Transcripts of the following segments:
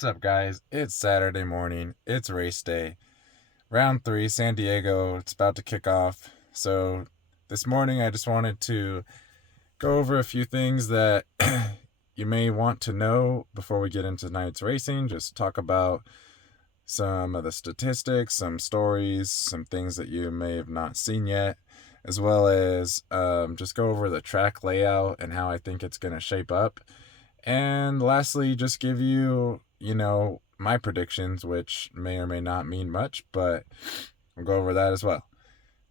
What's up, guys? It's Saturday morning. It's race day. Round 3, San Diego. It's about to kick off. So, this morning I just wanted to go over a few things that you may want to know before we get into tonight's racing. Just talk about some of the statistics, some stories, some things that you may have not seen yet, as well as just go over the track layout and how I think it's going to shape up. And lastly, just give you, my predictions, which may or may not mean much, but we'll go over that as well.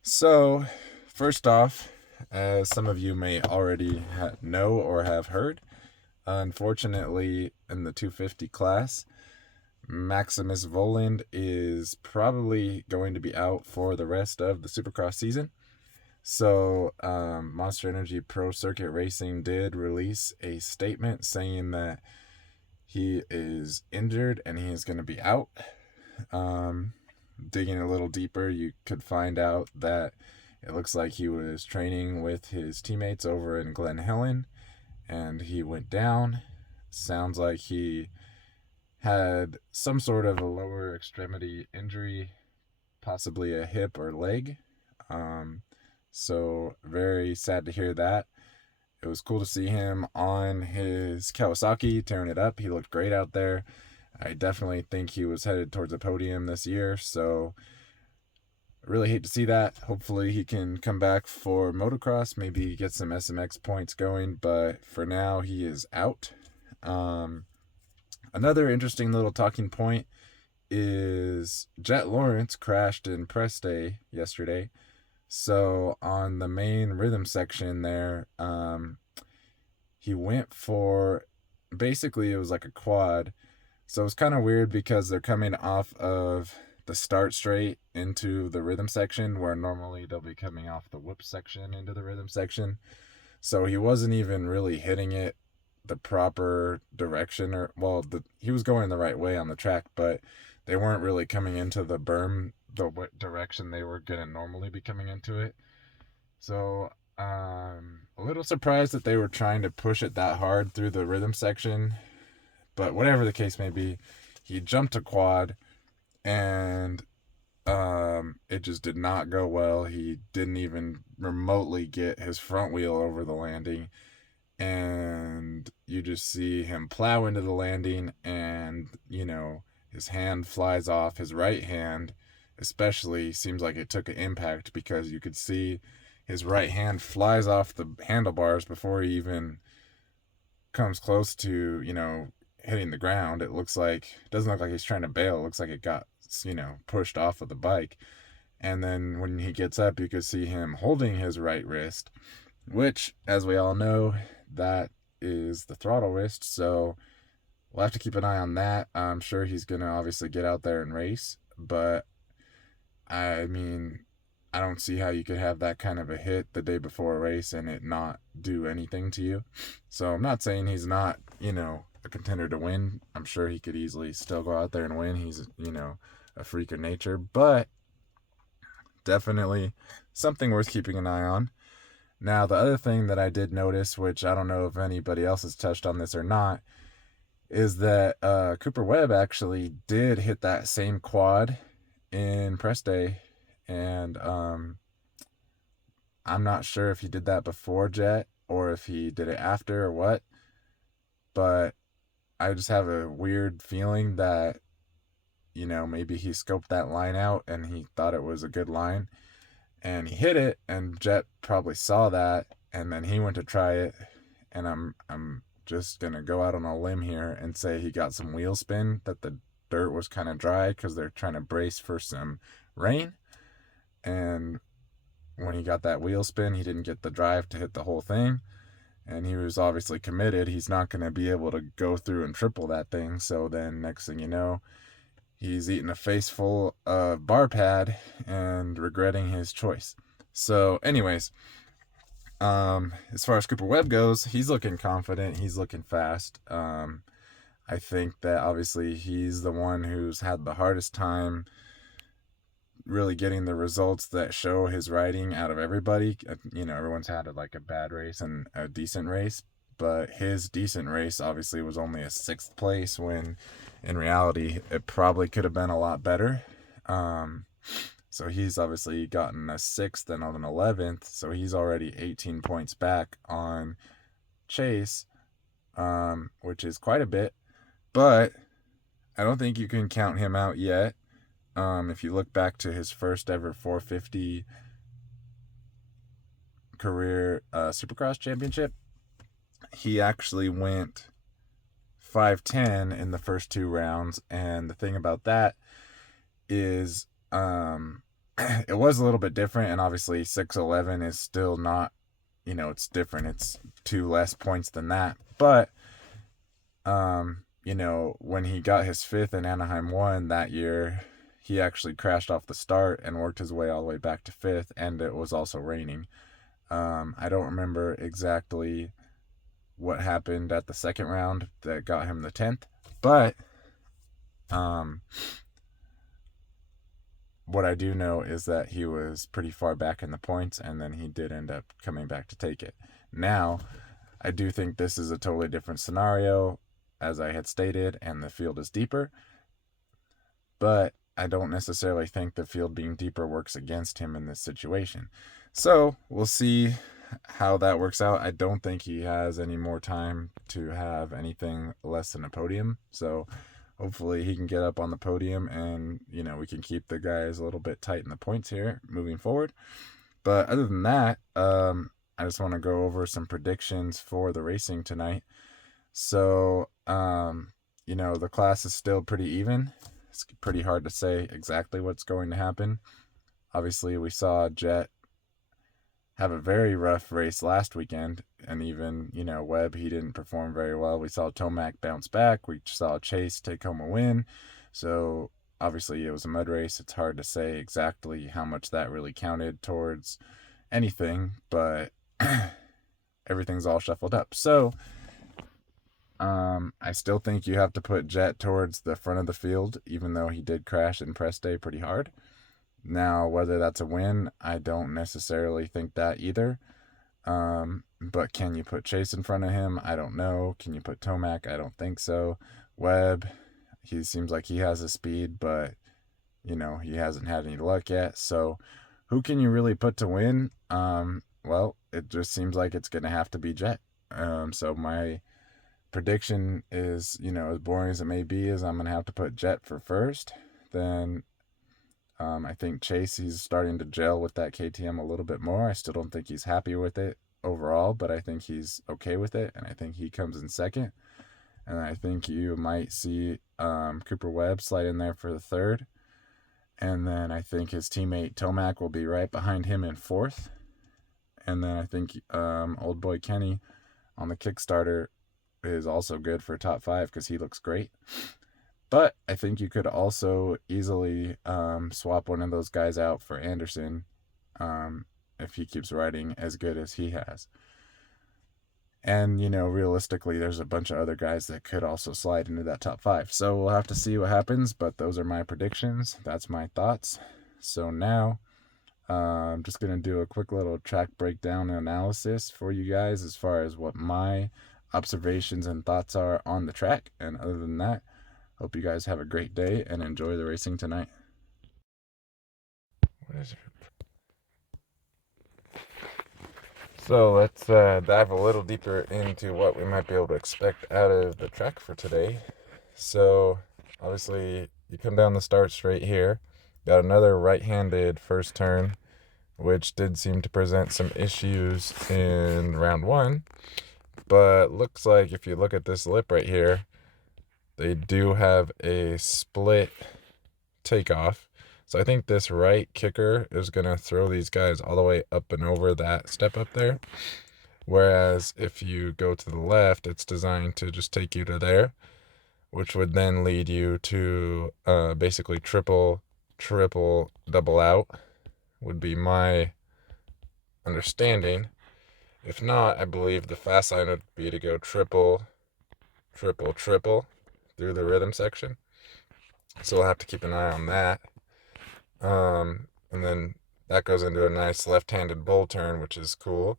So, first off, as some of you may already know or have heard, unfortunately, in the 250 class, Maximus Vohland is probably going to be out for the rest of the Supercross season. So, Monster Energy Pro Circuit Racing did release a statement saying that he is injured and he is going to be out. Digging a little deeper, you could find out that it looks like he was training with his teammates over in Glen Helen and he went down. Sounds like he had some sort of a lower extremity injury, possibly a hip or leg. So very sad to hear that. It was cool to see him on his Kawasaki tearing it up. He looked great out there. I definitely think he was headed towards a podium this year, so I really hate to see that. Hopefully he can come back for motocross, maybe get some SMX points going, but for now he is out. Another interesting little talking point is Jett Lawrence crashed in press day yesterday. So on the main rhythm section there, he went for, basically it was like a quad. So it's kind of weird because they're coming off of the start straight into the rhythm section, where normally they'll be coming off the whoop section into the rhythm section. So he wasn't even really hitting it the proper direction, he was going the right way on the track, but they weren't really coming into the berm the direction they were going to normally be coming into it. So a little surprised that they were trying to push it that hard through the rhythm section, but whatever the case may be, he jumped a quad and it just did not go well. He didn't even remotely get his front wheel over the landing, and you just see him plow into the landing, and his hand flies off. His right hand especially seems like it took an impact, because you could see his right hand flies off the handlebars before he even comes close to hitting the ground. It doesn't look like he's trying to bail. It looks like it got pushed off of the bike. And then when he gets up, you could see him holding his right wrist, which, as we all know, that is the throttle wrist. So we'll have to keep an eye on that. I'm sure he's going to obviously get out there and race, but I mean, I don't see how you could have that kind of a hit the day before a race and it not do anything to you. So I'm not saying he's not, a contender to win. I'm sure he could easily still go out there and win. He's, a freak of nature, but definitely something worth keeping an eye on. Now, the other thing that I did notice, which I don't know if anybody else has touched on this or not, is that Cooper Webb actually did hit that same quad in press day, and I'm not sure if he did that before Jett or if he did it after or what, but I just have a weird feeling that maybe he scoped that line out and he thought it was a good line and he hit it, and Jett probably saw that and then he went to try it, and I'm just gonna go out on a limb here and say he got some wheel spin, that the dirt was kind of dry because they're trying to brace for some rain, and when he got that wheel spin, he didn't get the drive to hit the whole thing, and he was obviously committed. He's not going to be able to go through and triple that thing. So then next thing you know, he's eating a face full of bar pad and regretting his choice. So anyways, as far as Cooper Webb goes, he's looking confident. He's looking fast. I think that obviously he's the one who's had the hardest time really getting the results that show his riding out of everybody. Everyone's had like a bad race and a decent race, but his decent race obviously was only a 6th place when in reality it probably could have been a lot better. So he's obviously gotten a 6th and an 11th, so he's already 18 points back on Chase, which is quite a bit, but I don't think you can count him out yet. If you look back to his first ever 450 career Supercross championship, he actually went 5-10 in the first 2 rounds, and the thing about that is it was a little bit different, and obviously 6-11 is still not, it's different. It's 2 less points than that, but when he got his 5th in Anaheim 1 that year, he actually crashed off the start and worked his way all the way back to 5th, and it was also raining. I don't remember exactly what happened at the second round that got him the 10th, but what I do know is that he was pretty far back in the points, and then he did end up coming back to take it. Now, I do think this is a totally different scenario, as I had stated, and the field is deeper, but I don't necessarily think the field being deeper works against him in this situation. So we'll see how that works out. I don't think he has any more time to have anything less than a podium, so hopefully he can get up on the podium, and we can keep the guys a little bit tight in the points here moving forward. But other than that, I just want to go over some predictions for the racing tonight. So the class is still pretty even. It's pretty hard to say exactly what's going to happen. Obviously, we saw Jett have a very rough race last weekend, and even, Webb, he didn't perform very well. We saw Tomac bounce back. We saw Chase take home a win. So, obviously, it was a mud race. It's hard to say exactly how much that really counted towards anything, but everything's all shuffled up. So, I still think you have to put Jett towards the front of the field, even though he did crash in press day pretty hard. Now, whether that's a win, I don't necessarily think that either. But can you put Chase in front of him? I don't know. Can you put Tomac? I don't think so. Webb, he seems like he has a speed, but, he hasn't had any luck yet. So who can you really put to win? Well, it just seems like it's going to have to be Jett. So my prediction is, as boring as it may be, is I'm going to have to put Jett for first. Then I think Chase, he's starting to gel with that KTM a little bit more. I still don't think he's happy with it overall, but I think he's okay with it, and I think he comes in second. And I think you might see Cooper Webb slide in there for the third. And then I think his teammate Tomac will be right behind him in fourth. And then I think old boy Kenny on the Kickstarter is also good for top 5 because he looks great. But I think you could also easily swap one of those guys out for Anderson if he keeps riding as good as he has. And, realistically, there's a bunch of other guys that could also slide into that top 5. So we'll have to see what happens, but those are my predictions. That's my thoughts. So now I'm just going to do a quick little track breakdown and analysis for you guys as far as what my observations and thoughts are on the track. And other than that, hope you guys have a great day and enjoy the racing tonight. So let's dive a little deeper into what we might be able to expect out of the track for today. So obviously you come down the start straight here, got another right-handed first turn, which did seem to present some issues in round 1. But looks like if you look at this lip right here, they do have a split takeoff. So I think this right kicker is going to throw these guys all the way up and over that step up there. Whereas if you go to the left, it's designed to just take you to there, which would then lead you to basically triple, double out would be my understanding. If not, I believe the fast line would be to go triple through the rhythm section. So we'll have to keep an eye on that. And then that goes into a nice left-handed bull turn, which is cool.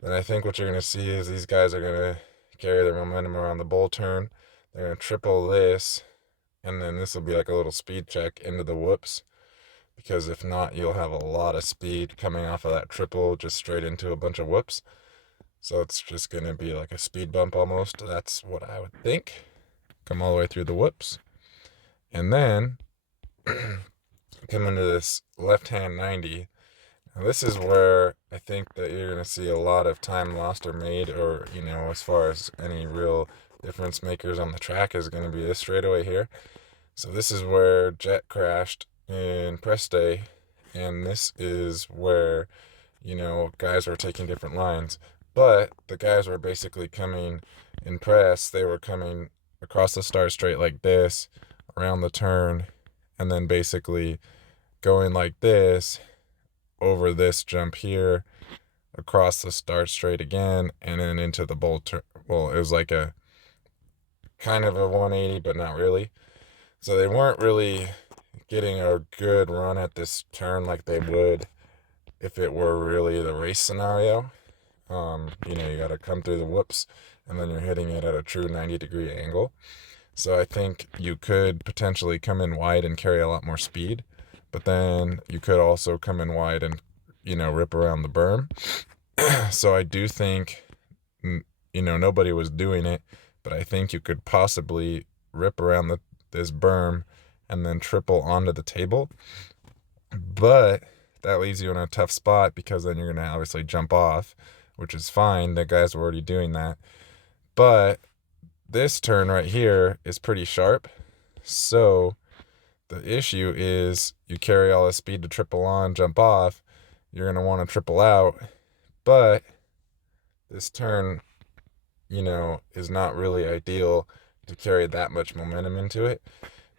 Then I think what you're going to see is these guys are going to carry their momentum around the bull turn. They're going to triple this, and then this will be like a little speed check into the whoops, because if not, you'll have a lot of speed coming off of that triple just straight into a bunch of whoops. So it's just going to be like a speed bump almost. That's what I would think. Come all the way through the whoops. And then come into this left-hand 90. Now this is where I think that you're going to see a lot of time lost or made, or, as far as any real difference makers on the track is going to be this straightaway here. So this is where Jett crashed in press day, and this is where, guys were taking different lines. But the guys were basically coming in press, they were coming across the start straight like this, around the turn, and then basically going like this, over this jump here, across the start straight again, and then into the bull turn. Well, it was like a kind of a 180, but not really. So they weren't really getting a good run at this turn like they would if it were really the race scenario. You got to come through the whoops, and then you're hitting it at a true 90-degree angle. So I think you could potentially come in wide and carry a lot more speed, but then you could also come in wide and, rip around the berm. So I do think, nobody was doing it, but I think you could possibly rip around this berm and then triple onto the table. But that leaves you in a tough spot, because then you're going to obviously jump off, which is fine. The guys were already doing that. But this turn right here is pretty sharp. So the issue is you carry all the speed to triple on, jump off. You're going to want to triple out. But this turn, is not really ideal to carry that much momentum into it,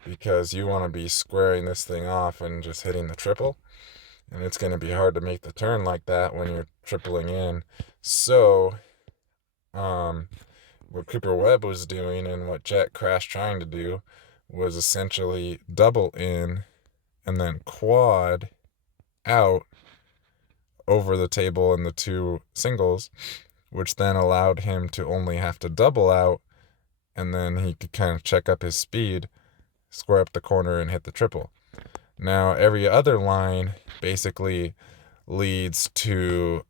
because you want to be squaring this thing off and just hitting the triple. And it's going to be hard to make the turn like that when you're tripling in. So, what Cooper Webb was doing and what Jett crashed trying to do was essentially double in and then quad out over the table in the two singles, which then allowed him to only have to double out, and then he could kind of check up his speed, square up the corner, and hit the triple. Now, every other line basically leads to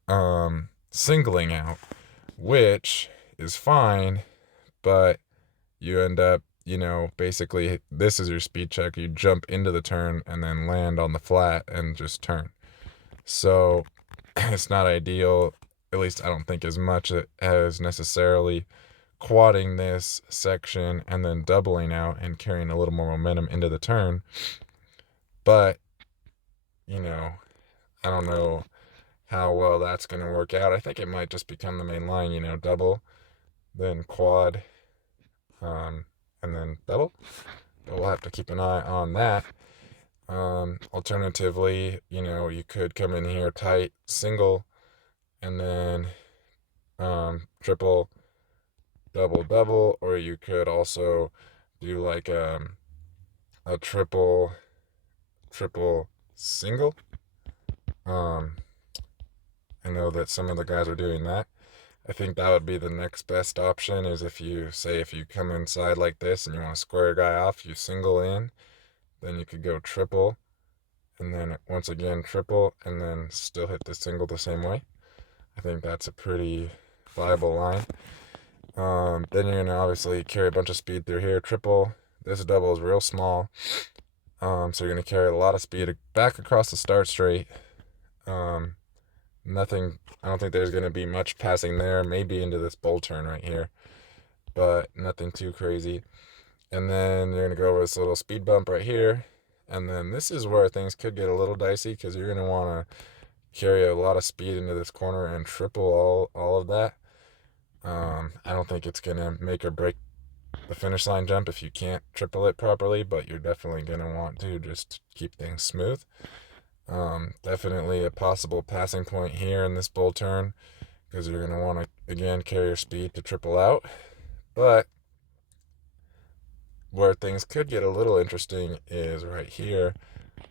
singling out, which is fine, but you end up, basically this is your speed check. You jump into the turn and then land on the flat and just turn. So it's not ideal, at least I don't think, as much as necessarily quadding this section and then doubling out and carrying a little more momentum into the turn. But, I don't know how well that's going to work out. I think it might just become the main line, double, then quad, and then double. But we'll have to keep an eye on that. Alternatively, you could come in here tight, single, and then triple, double, double, or you could also do like a triple, single. I know that some of the guys are doing that. I think that would be the next best option, is if you come inside like this and you want to square a guy off, you single in, then you could go triple, and then once again triple, and then still hit the single the same way. I think that's a pretty viable line. Then you're going to obviously carry a bunch of speed through here, triple. This double is real small, so you're going to carry a lot of speed back across the start straight. I don't think there's going to be much passing there, maybe into this bull turn right here, but nothing too crazy. And then you're going to go over this little speed bump right here, and then this is where things could get a little dicey, because you're going to want to carry a lot of speed into this corner and triple all of that. I don't think it's going to make or break the finish line jump if you can't triple it properly, but you're definitely going to want to just keep things smooth. Definitely a possible passing point here in this bull turn, because you're going to want to, again, carry your speed to triple out. But where things could get a little interesting is right here.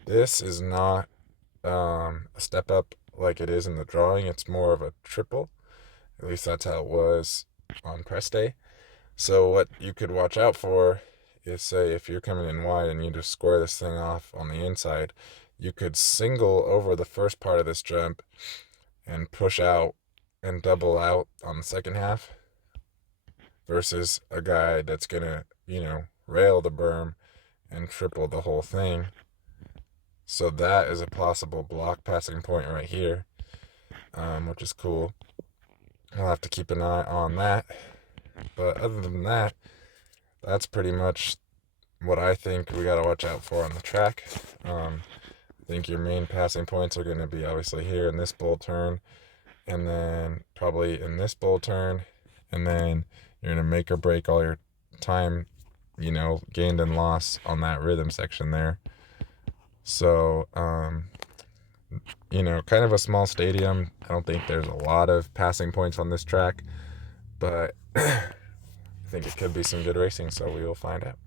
This is not a step up like it is in the drawing. It's more of a triple. At least that's how it was on press day. So what you could watch out for is, say, if you're coming in wide and you just square this thing off on the inside, you could single over the first part of this jump and push out and double out on the second half, versus a guy that's gonna, rail the berm and triple the whole thing. So that is a possible block passing point right here, which is cool. We'll have to keep an eye on that. But other than that, that's pretty much what I think we got to watch out for on the track. I think your main passing points are going to be obviously here in this bull turn, and then probably in this bull turn, and then you're going to make or break all your time, gained and lost on that rhythm section there. So, kind of a small stadium. I don't think there's a lot of passing points on this track, but I think it could be some good racing, so we will find out.